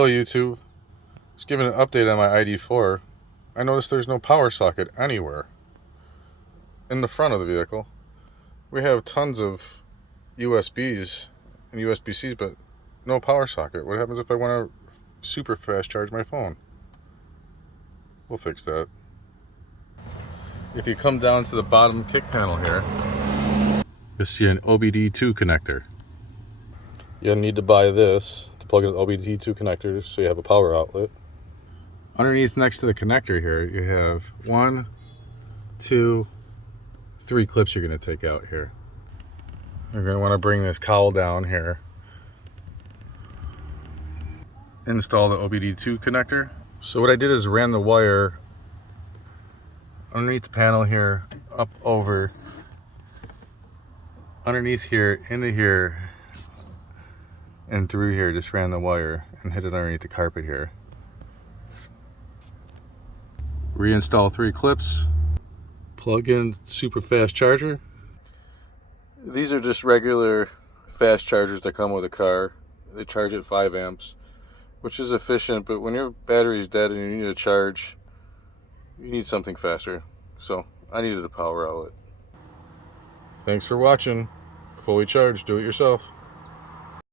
Hello YouTube, just giving an update on my ID.4. I noticed there's no power socket anywhere in the front of the vehicle. We have tons of USBs and USB-Cs, but no power socket. What happens if I want to super fast charge my phone? We'll fix that. If you come down to the bottom kick panel here, you'll see an OBD-II connector. You'll need to buy this to plug in the OBD-II connector so you have a power outlet. Underneath, next to the connector here, you have 1, 2, 3 clips you're going to take out here. You're going to want to bring this cowl down here. Install the OBD-II connector. So what I did is ran the wire underneath the panel here, up over, underneath here, into here, and through here. Just ran the wire and hit it underneath the carpet here. Reinstall 3 clips. Plug in super fast charger. These are just regular fast chargers that come with a car. They charge at 5 amps, which is efficient, but when your battery is dead and you need a charge, you need something faster. So I needed a power outlet. Thanks for watching. Fully charged, do it yourself.